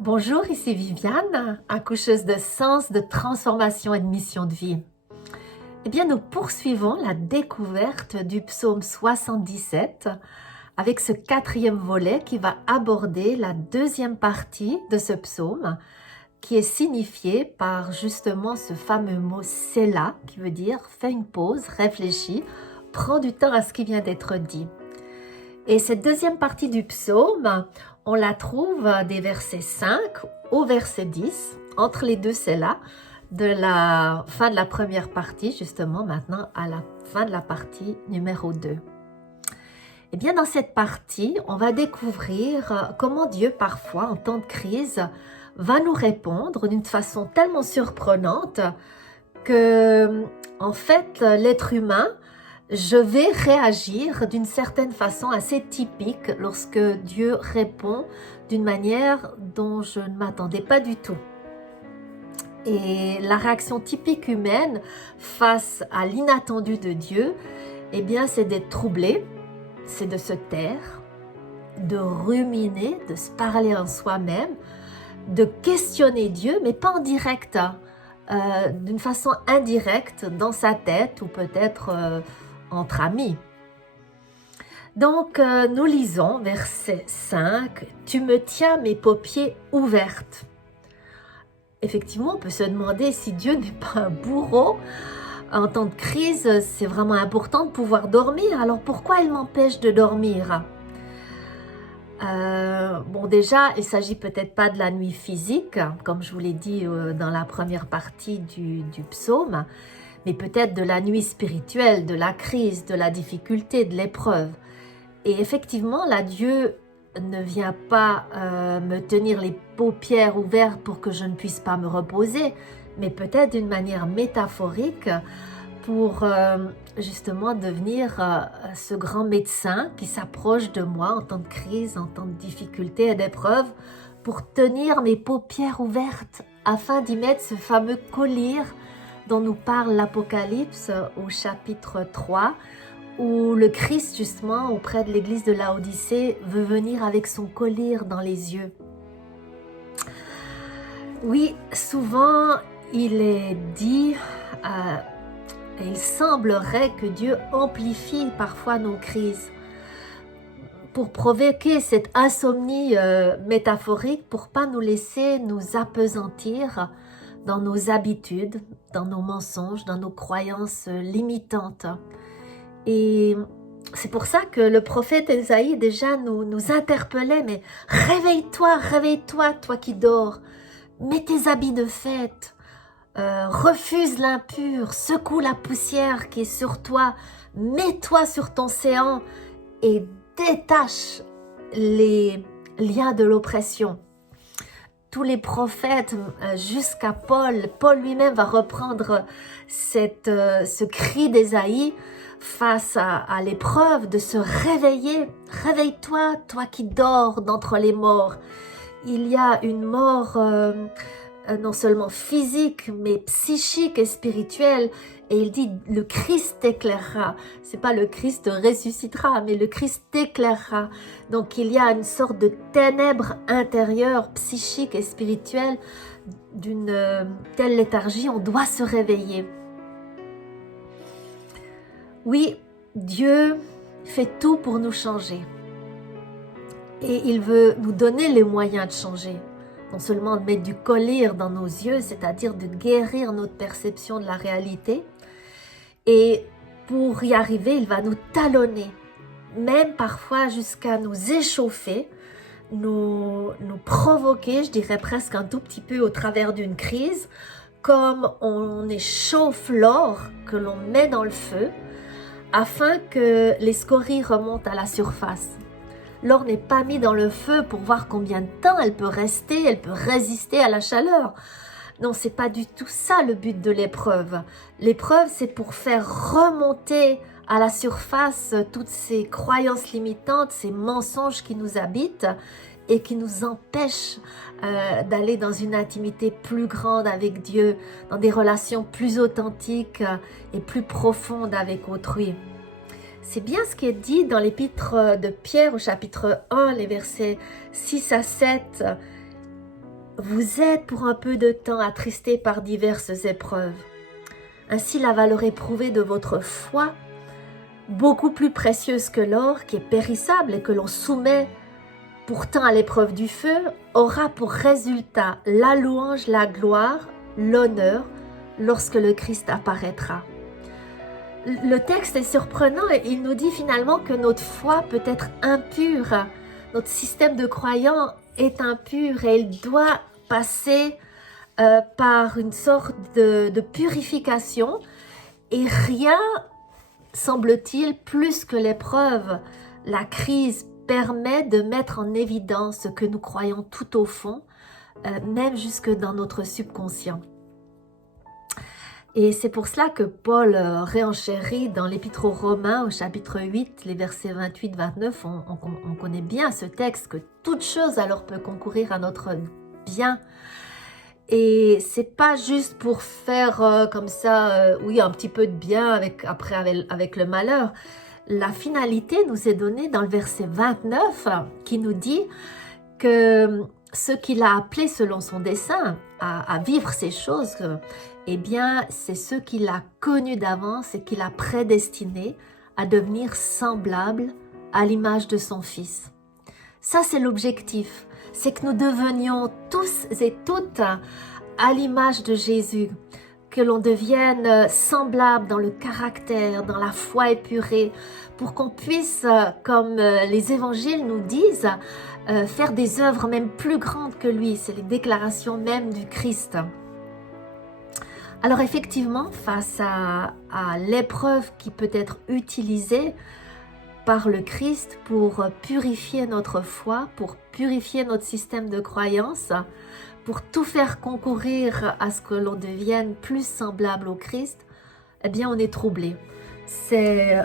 Bonjour, ici Viviane, accoucheuse de sens, de transformation et de mission de vie. Eh bien, nous poursuivons la découverte du psaume 77 avec ce quatrième volet qui va aborder la deuxième partie de ce psaume qui est signifié par justement ce fameux mot Sélah qui veut dire fais une pause, réfléchis, prends du temps à ce qui vient d'être dit. Et cette deuxième partie du psaume, on la trouve des versets 5 au verset 10, entre les deux Sélah, de la fin de la première partie, justement maintenant à la fin de la partie numéro 2. Et bien dans cette partie, on va découvrir comment Dieu parfois en temps de crise va nous répondre d'une façon tellement surprenante que en fait l'être humain je vais réagir d'une certaine façon assez typique lorsque Dieu répond d'une manière dont je ne m'attendais pas du tout. Et la réaction typique humaine face à l'inattendu de Dieu, eh bien, c'est d'être troublé, c'est de se taire, de ruminer, de se parler en soi-même, de questionner Dieu, mais pas en direct, d'une façon indirecte dans sa tête ou peut-être entre amis. Donc, nous lisons verset 5, « Tu me tiens mes paupières ouvertes ». Effectivement, on peut se demander si Dieu n'est pas un bourreau. En temps de crise, c'est vraiment important de pouvoir dormir. Alors, pourquoi il m'empêche de dormir ? Bon, déjà, il ne s'agit peut-être pas de la nuit physique, comme je vous l'ai dit dans la première partie du psaume, mais peut-être de la nuit spirituelle, de la crise, de la difficulté, de l'épreuve. Et effectivement, là, Dieu ne vient pas me tenir les paupières ouvertes pour que je ne puisse pas me reposer, mais peut-être d'une manière métaphorique pour justement devenir ce grand médecin qui s'approche de moi en temps de crise, en temps de difficulté et d'épreuve, pour tenir mes paupières ouvertes afin d'y mettre ce fameux collier dont nous parle l'Apocalypse au chapitre 3, où le Christ, justement, auprès de l'église de Laodicée, veut venir avec son collier dans les yeux. Oui, souvent, il est dit, il semblerait que Dieu amplifie parfois nos crises pour provoquer cette insomnie métaphorique, pour pas nous laisser nous appesantir dans nos habitudes, dans nos mensonges, dans nos croyances limitantes. Et c'est pour ça que le prophète Ésaïe déjà nous interpellait, mais réveille-toi, réveille-toi, toi qui dors, mets tes habits de fête, refuse l'impur, secoue la poussière qui est sur toi, mets-toi sur ton séant et détache les liens de l'oppression. Tous les prophètes jusqu'à Paul lui-même va reprendre ce cri d'Ésaïe face à l'épreuve de se réveiller. Réveille-toi, toi qui dors d'entre les morts. Il y a une mort non seulement physique, mais psychique et spirituelle. Et il dit, le Christ t'éclairera. C'est pas le Christ ressuscitera, mais le Christ t'éclairera. Donc il y a une sorte de ténèbres intérieures, psychiques et spirituelles, d'une telle léthargie, on doit se réveiller. Oui, Dieu fait tout pour nous changer. Et il veut nous donner les moyens de changer. Non seulement de mettre du collier dans nos yeux, c'est-à-dire de guérir notre perception de la réalité. Et pour y arriver, il va nous talonner, même parfois jusqu'à nous échauffer, nous provoquer, je dirais presque un tout petit peu au travers d'une crise, comme on échauffe l'or que l'on met dans le feu, afin que les scories remontent à la surface. L'or n'est pas mis dans le feu pour voir combien de temps elle peut rester, elle peut résister à la chaleur. Non, c'est pas du tout ça le but de l'épreuve. L'épreuve, c'est pour faire remonter à la surface toutes ces croyances limitantes, ces mensonges qui nous habitent et qui nous empêchent d'aller dans une intimité plus grande avec Dieu, dans des relations plus authentiques et plus profondes avec autrui. C'est bien ce qui est dit dans l'épître de Pierre au chapitre 1, les versets 6 à 7. vous êtes pour un peu de temps attristés par diverses épreuves. Ainsi, la valeur éprouvée de votre foi, beaucoup plus précieuse que l'or qui est périssable et que l'on soumet pourtant à l'épreuve du feu, aura pour résultat la louange, la gloire, l'honneur lorsque le Christ apparaîtra. Le texte est surprenant et il nous dit finalement que notre foi peut être impure. Notre système de croyants est impur et il doit passer par une sorte de purification et rien, semble-t-il, plus que l'épreuve, la crise permet de mettre en évidence ce que nous croyons tout au fond, même jusque dans notre subconscient. Et c'est pour cela que Paul réenchérit dans l'Épître aux Romains au chapitre 8, les versets 28-29, on connaît bien ce texte, que toute chose alors peut concourir à notre bien. Et c'est pas juste pour faire comme ça, oui, un petit peu de bien avec le malheur. La finalité nous est donnée dans le verset 29 qui nous dit que ce qu'il a appelé selon son dessein à vivre ces choses, eh bien, c'est ceux qu'il a connus d'avance et qu'il a prédestinés à devenir semblables à l'image de son Fils. Ça, c'est l'objectif. C'est que nous devenions tous et toutes à l'image de Jésus, que l'on devienne semblable dans le caractère, dans la foi épurée, pour qu'on puisse, comme les évangiles nous disent, faire des œuvres même plus grandes que lui. C'est les déclarations même du Christ. Alors effectivement, face à l'épreuve qui peut être utilisée par le Christ pour purifier notre foi, pour purifier notre système de croyance, pour tout faire concourir à ce que l'on devienne plus semblable au Christ, eh bien on est troublé. C'est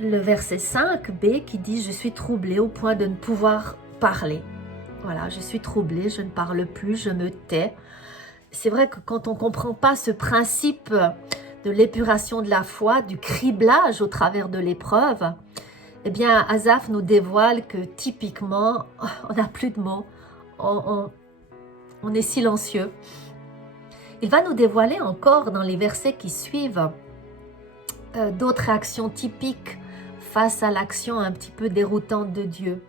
le verset 5b qui dit « Je suis troublé au point de ne pouvoir parler ». Voilà, je suis troublé, je ne parle plus, je me tais. C'est vrai que quand on ne comprend pas ce principe de l'épuration de la foi, du criblage au travers de l'épreuve, eh bien Asaph nous dévoile que typiquement, on n'a plus de mots, on est silencieux. Il va nous dévoiler encore dans les versets qui suivent d'autres réactions typiques face à l'action un petit peu déroutante de Dieu.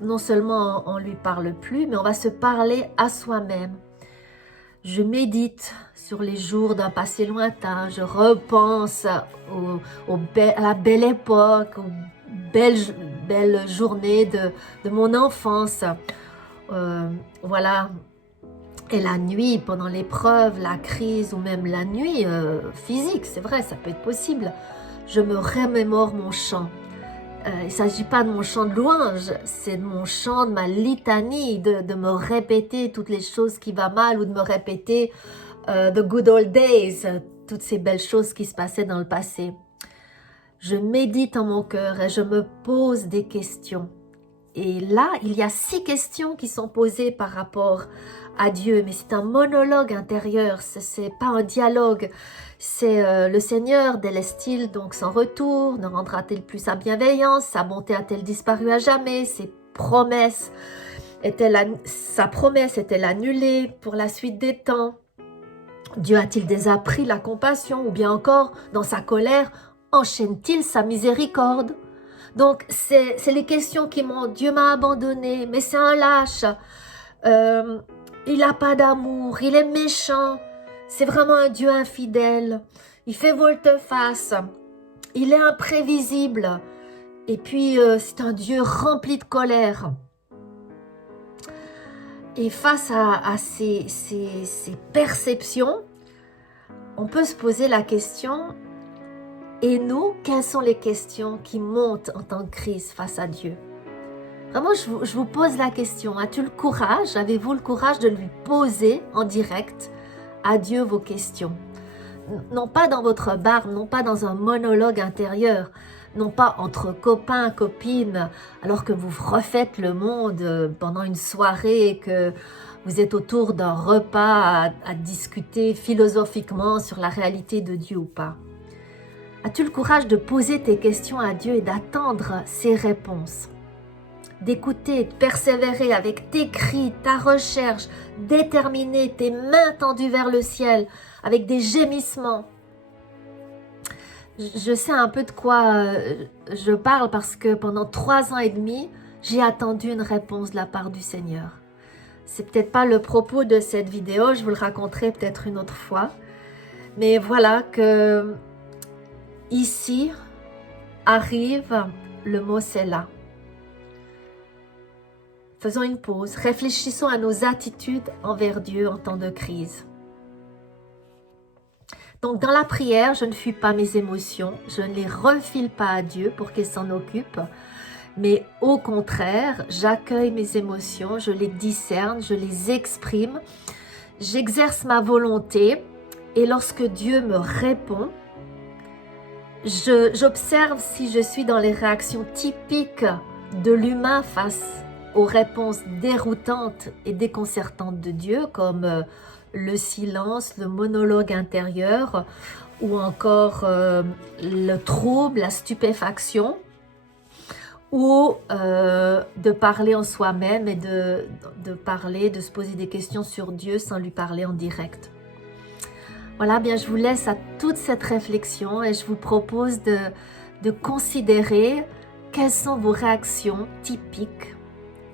Non seulement on ne lui parle plus, mais on va se parler à soi-même. Je médite sur les jours d'un passé lointain, je repense à la belle époque, aux belles journées de mon enfance. Voilà. Et la nuit, pendant l'épreuve, la crise ou même la nuit physique, c'est vrai, ça peut être possible. Je me remémore mon chant. Il ne s'agit pas de mon chant de louange, c'est de mon chant, de ma litanie, de me répéter toutes les choses qui vont mal ou de me répéter the good old days, toutes ces belles choses qui se passaient dans le passé. Je médite en mon cœur et je me pose des questions. Et là, il y a 6 questions qui sont posées par rapport à Dieu, mais c'est un monologue intérieur, c'est pas un dialogue. C'est le Seigneur déleste-t-il donc son retour, ne rendra-t-il plus sa bienveillance, sa bonté a-t-elle disparu à jamais, sa promesse est-elle annulée pour la suite des temps? Dieu a-t-il désappris la compassion ou bien encore, dans sa colère, enchaîne-t-il sa miséricorde? Donc, c'est les questions qui m'ont... Dieu m'a abandonné, mais c'est un lâche. Il n'a pas d'amour, il est méchant. C'est vraiment un Dieu infidèle. Il fait volte-face. Il est imprévisible. Et puis, c'est un Dieu rempli de colère. Et face à ces perceptions, on peut se poser la question... Et nous, quelles sont les questions qui montent en tant que crise face à Dieu? Vraiment, je vous pose la question. As-tu le courage, avez-vous le courage de lui poser en direct à Dieu vos questions? Non pas dans votre bar, non pas dans un monologue intérieur, non pas entre copains, copines, alors que vous refaites le monde pendant une soirée et que vous êtes autour d'un repas à discuter philosophiquement sur la réalité de Dieu ou pas. As-tu le courage de poser tes questions à Dieu et d'attendre ses réponses? d'écouter, de persévérer avec tes cris, ta recherche, déterminé, tes mains tendues vers le ciel, avec des gémissements. Je sais un peu de quoi je parle parce que pendant 3 ans et demi, j'ai attendu une réponse de la part du Seigneur. C'est peut-être pas le propos de cette vidéo, je vous le raconterai peut-être une autre fois. Mais voilà que ici arrive le mot c'est là. Faisons une pause, réfléchissons à nos attitudes envers Dieu en temps de crise. Donc dans la prière, je ne fuis pas mes émotions, je ne les refile pas à Dieu pour qu'il s'en occupe, mais au contraire, j'accueille mes émotions, je les discerne, je les exprime, j'exerce ma volonté et lorsque Dieu me répond, j'observe si je suis dans les réactions typiques de l'humain face aux réponses déroutantes et déconcertantes de Dieu, comme le silence, le monologue intérieur, ou encore le trouble, la stupéfaction, ou de parler en soi-même et de parler, de se poser des questions sur Dieu sans lui parler en direct. Voilà, bien je vous laisse à toute cette réflexion et je vous propose de considérer quelles sont vos réactions typiques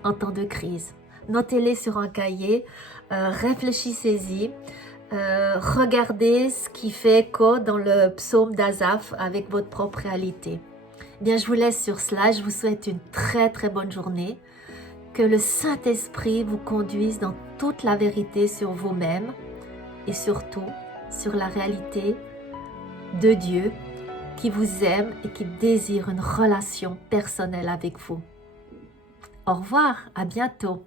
en temps de crise. Notez-les sur un cahier, réfléchissez-y, regardez ce qui fait écho dans le psaume d'Asaph avec votre propre réalité. Bien, je vous laisse sur cela, je vous souhaite une très très bonne journée, que le Saint-Esprit vous conduise dans toute la vérité sur vous-même et surtout sur la réalité de Dieu qui vous aime et qui désire une relation personnelle avec vous. Au revoir, à bientôt.